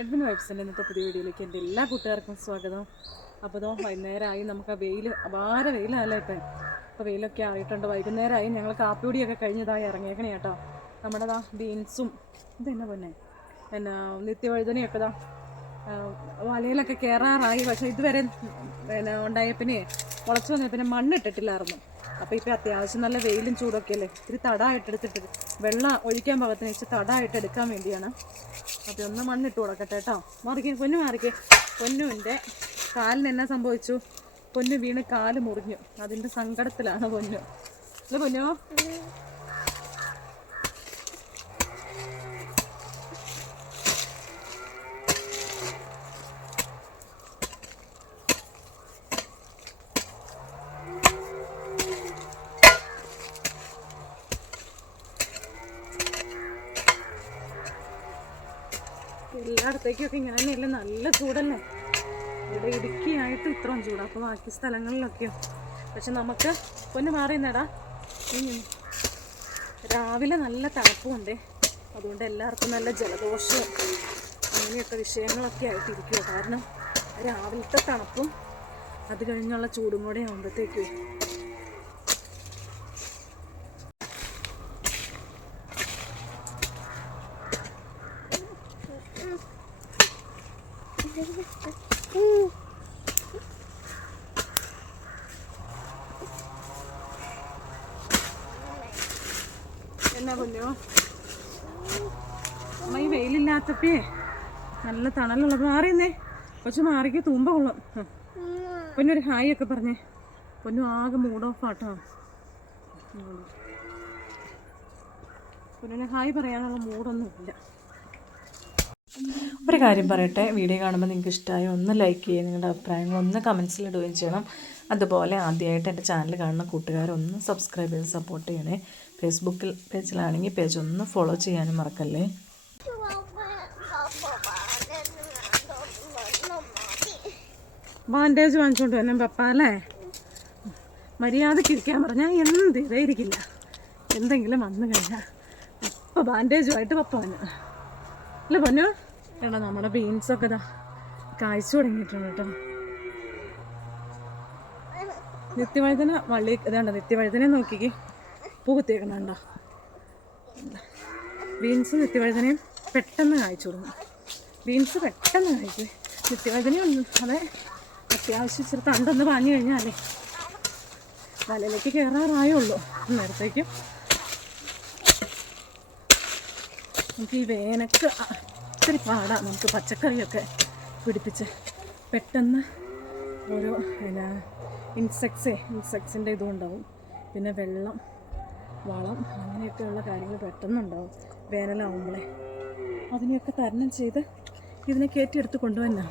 Edwin വൈബ്സിൻ്റെ ഇന്നത്തെ പുതിയ വീഡിയോയിലേക്ക് എൻ്റെ എല്ലാ കൂട്ടുകാർക്കും സ്വാഗതം. അപ്പോൾ വൈകുന്നേരമായി, നമുക്ക് വെയിൽ അപാര വെയിലല്ലേ ഇപ്പം. അപ്പോൾ വെയിലൊക്കെ ആയിട്ടുണ്ട്. വൈകുന്നേരമായി, ഞങ്ങൾ കാപ്പിപ്പൊടിയൊക്കെ കഴിഞ്ഞതായി ഇറങ്ങിയേക്കണേ കേട്ടോ. നമ്മുടെ ബീൻസും ഇതെന്നെ പൊന്നെ നിത്യവഴുതനയൊക്കെ വലയിലൊക്കെ കയറാറായി. പക്ഷേ ഇതുവരെ ഉണ്ടായ പിന്നെ മുളച്ചു വന്നേ പിന്നെ മണ്ണിട്ടിട്ടില്ലായിരുന്നു. അപ്പോൾ ഇപ്പോൾ അത്യാവശ്യം നല്ല വെയിലും ചൂടൊക്കെ അല്ലേ, ഇത്തിരി തടായിട്ടെടുത്തിട്ട് വെള്ളം ഒഴിക്കാൻ പാകത്തിന് വെച്ച് തടായിട്ടെടുക്കാൻ വേണ്ടിയാണ്. അപ്പോൾ ഒന്ന് മണ്ണിട്ട് കൊടുക്കട്ടെ കേട്ടോ. മാറിക്കേ പൊന്നു, മാറിക്കേ. പൊന്നുവിൻ്റെ കാലിന് എന്നാ സംഭവിച്ചു? പൊന്നു വീണ് കാല് മുറിഞ്ഞു. അതിൻ്റെ സങ്കടത്തിലാണ് പൊന്നു. അല്ലേ പൊന്നു? എല്ലായിടത്തേക്കൊക്കെ ഇങ്ങനെ തന്നെയല്ലേ, നല്ല ചൂടല്ലേ. ഇവിടെ ഇടുക്കിയായിട്ട് ഇത്രയും ചൂടാണ്. അപ്പോൾ ബാക്കി സ്ഥലങ്ങളിലൊക്കെയോ. പക്ഷെ നമുക്ക് പൊന്നു മാറിയെന്നടാ, രാവിലെ നല്ല തണുപ്പുമുണ്ടേ. അതുകൊണ്ട് എല്ലാവർക്കും നല്ല ജലദോഷവും അങ്ങനെയൊക്കെ വിഷയങ്ങളൊക്കെ ആയിട്ടിരിക്കുമോ. കാരണം രാവിലത്തെ തണുപ്പും അത് കഴിഞ്ഞുള്ള ചൂടും കൂടെ ആകുമ്പോഴത്തേക്കും എന്നാ പൊന്നോ അമ്മ, ഈ വെയിലില്ലാത്തപ്പേ നല്ല തണലുള്ളത്. മാറിയെന്നേ കൊച്ചു, മാറിക്ക് തൂമ്പ കൊള്ളും. പൊന്നൊരു ഹായ് ഒക്കെ പറഞ്ഞേ. പൊന്നു ആകെ മൂഡ് ഓഫ് ആട്ടോ. പൊന്നിന് ഹായ് പറയാനുള്ള മൂഡൊന്നും ഇല്ല. ഒരു കാര്യം പറയട്ടെ, വീഡിയോ കാണുമ്പോൾ നിങ്ങൾക്ക് ഇഷ്ടമായോ ഒന്ന് ലൈക്ക് ചെയ്യുക, നിങ്ങളുടെ അഭിപ്രായങ്ങളൊന്ന് കമൻസിലിടുകയും ചെയ്യണം. അതുപോലെ ആദ്യമായിട്ട് എൻ്റെ ചാനൽ കാണുന്ന കൂട്ടുകാരൊന്ന് സബ്സ്ക്രൈബ് ചെയ്ത് സപ്പോർട്ട് ചെയ്യണേ. ഫേസ്ബുക്കിൽ പേജിലാണെങ്കിൽ പേജ് ഒന്ന് ഫോളോ ചെയ്യാനും മറക്കല്ലേ. ബാൻഡേജ് വാങ്ങിച്ചോണ്ട് വരണം പപ്പ അല്ലേ. മര്യാദയ്ക്ക് ഇരിക്കാൻ പറഞ്ഞാൽ എന്ത് ഇതേ ഇരിക്കില്ല. എന്തെങ്കിലും വന്നു കഴിഞ്ഞാൽ അപ്പോൾ ബാൻഡേജുമായിട്ട് പപ്പ വന്നു അല്ലേ പൊന്നു. എടാ നമ്മുടെ ബീൻസൊക്കെ ഇതാ കായ്ച്ചു തുടങ്ങിയിട്ടുണ്ട് കേട്ടോ. നിത്യവഴുതന വള്ളി ഇതാണ്ട, നിത്യവഴുതനെ നോക്കിക്ക് പൂ കുത്തിയേക്കണുണ്ടോ. ബീൻസ് നിത്യവഴുതനയും പെട്ടെന്ന് കായ്ച്ചു തുടങ്ങും. ബീൻസ് പെട്ടെന്ന് കായ്ക്കും. നിത്യവഴുതനയും അതെ അത്യാവശ്യം ഇച്ചിരി തണ്ടൊന്ന് പാഞ്ഞു കഴിഞ്ഞാലേ വലയിലേക്ക് കയറാറായുള്ളൂ. നേരത്തേക്കും നമുക്ക് ഈ വേനക്ക് ഒത്തിരി പാടാണ്. നമുക്ക് പച്ചക്കറിയൊക്കെ പിടിപ്പിച്ച് പെട്ടെന്ന് ഓരോ ഇൻസെക്ട്സിൻ്റെ ഇതും ഉണ്ടാവും. പിന്നെ വെള്ളം, വളം അങ്ങനെയൊക്കെയുള്ള കാര്യങ്ങൾ പെട്ടെന്നുണ്ടാവും വേനലാവുമ്പോഴേ. അതിനെയൊക്കെ തരണം ചെയ്ത് ഇതിനെ കയറ്റിയെടുത്ത് കൊണ്ടുവന്നാ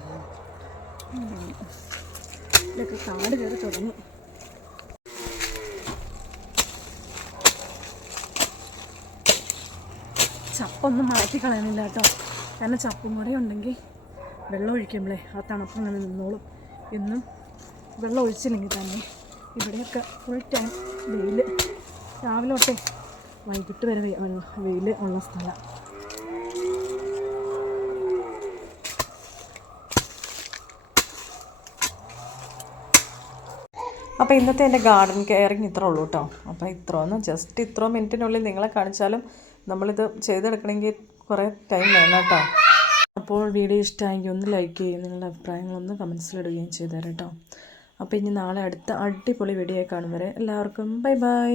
ഇതൊക്കെ കാട് കയറി തുടങ്ങി. ചപ്പൊന്നും മാറ്റി കളയണില്ല കേട്ടോ. കാരണം ചപ്പും കൂടെ ഉണ്ടെങ്കിൽ വെള്ളം ഒഴിക്കുമ്പോഴേ ആ തണുപ്പ് അങ്ങനെ നിന്നോളും. എന്നും വെള്ളം ഒഴിച്ചില്ലെങ്കിൽ തന്നെ ഇവിടെയൊക്കെ ഫുൾ ടൈം വെയിൽ, രാവിലെ തൊട്ടേ വൈകിട്ട് വരെ വെയിൽ ഉള്ള സ്ഥലമാണ്. അപ്പോൾ ഇന്നത്തെ എൻ്റെ ഗാർഡൻ കെയറിങ് ഇത്രേ ഉള്ളൂ കേട്ടോ. അപ്പോൾ ജസ്റ്റ് ഇത്ര മിനിറ്റിനുള്ളിൽ നിങ്ങളെ കാണിച്ചാലും നമ്മളിത് ചെയ്തെടുക്കണമെങ്കിൽ കുറേ ടൈം വേണം കേട്ടോ. അപ്പോൾ വീഡിയോ ഇഷ്ടമായെങ്കിൽ ഒന്ന് ലൈക്ക് ചെയ്യുകയും നിങ്ങളുടെ അഭിപ്രായങ്ങളൊന്ന് കമൻസിലിടുകയും ചെയ്തു തരാം കേട്ടോ. അപ്പോൾ ഇനി നാളെ അടുത്ത അടിപൊളി വീഡിയോ കാണും വരെ എല്ലാവർക്കും ബൈ ബൈ.